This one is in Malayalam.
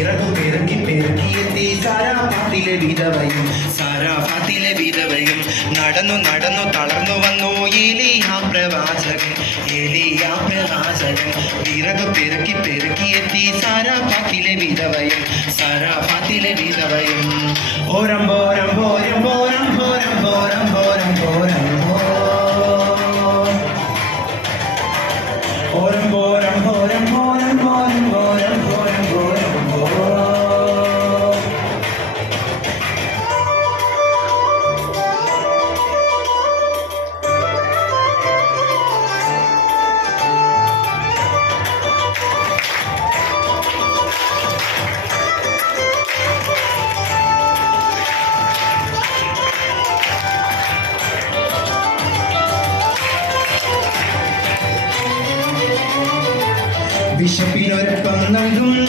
പിറകു പെരുക്കി പെരുക്കിയെത്തി സാരാഫാത്തിലെ വിധവയും നടന്നു നടന്നു തളർന്നു വന്നു ഏലിയാ പ്രവാചകൻ പിറകു പെരുക്കി പെരുക്കിയെത്തി സാരാഫാത്തിലെ വിധവയും ഓരം പോരം പോരം പോരം പോരം പോരം പോരം പോരം ഓരം പോരം പോരം പോരം പോരം പോരം പോരം പോരം പോരം വിശപ്പിനൊരു പന്തം